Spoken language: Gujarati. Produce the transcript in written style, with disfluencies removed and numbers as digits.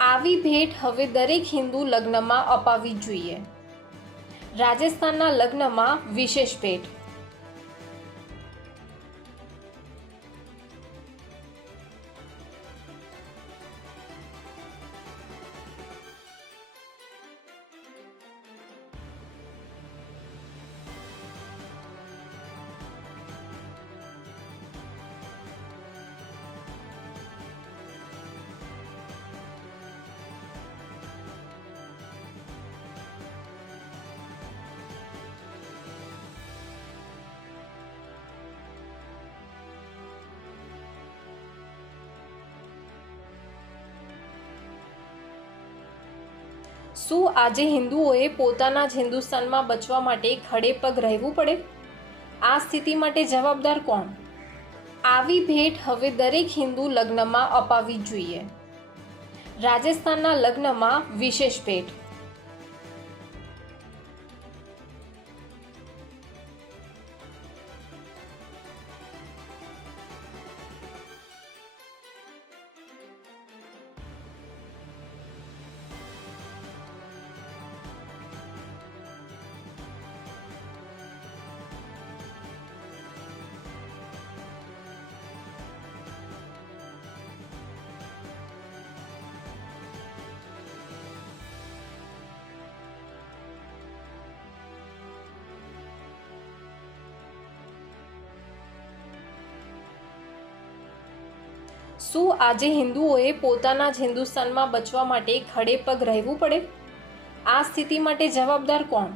આવી ભેટ હવે દરેક હિન્દુ લગ્નમાં અપાવવી જોઈએ. રાજસ્થાનના લગ્નમાં વિશેષ ભેટ. શું આજે હિન્દુઓએ પોતાના જ હિન્દુસ્તાનમાં બચવા માટે ખડે પગ રહેવું પડે? આ સ્થિતિ માટે જવાબદાર કોણ? આવી ભેટ હવે દરેક હિન્દુ લગ્નમાં અપાવવી જોઈએ. રાજસ્થાનના લગ્નમાં વિશેષ ભેટ. શું આજે હિન્દુઓએ પોતાના જ હિન્દુસ્તાનમાં બચવા માટે ખડે પગ રહેવું પડે? આ સ્થિતિ માટે જવાબદાર કોણ?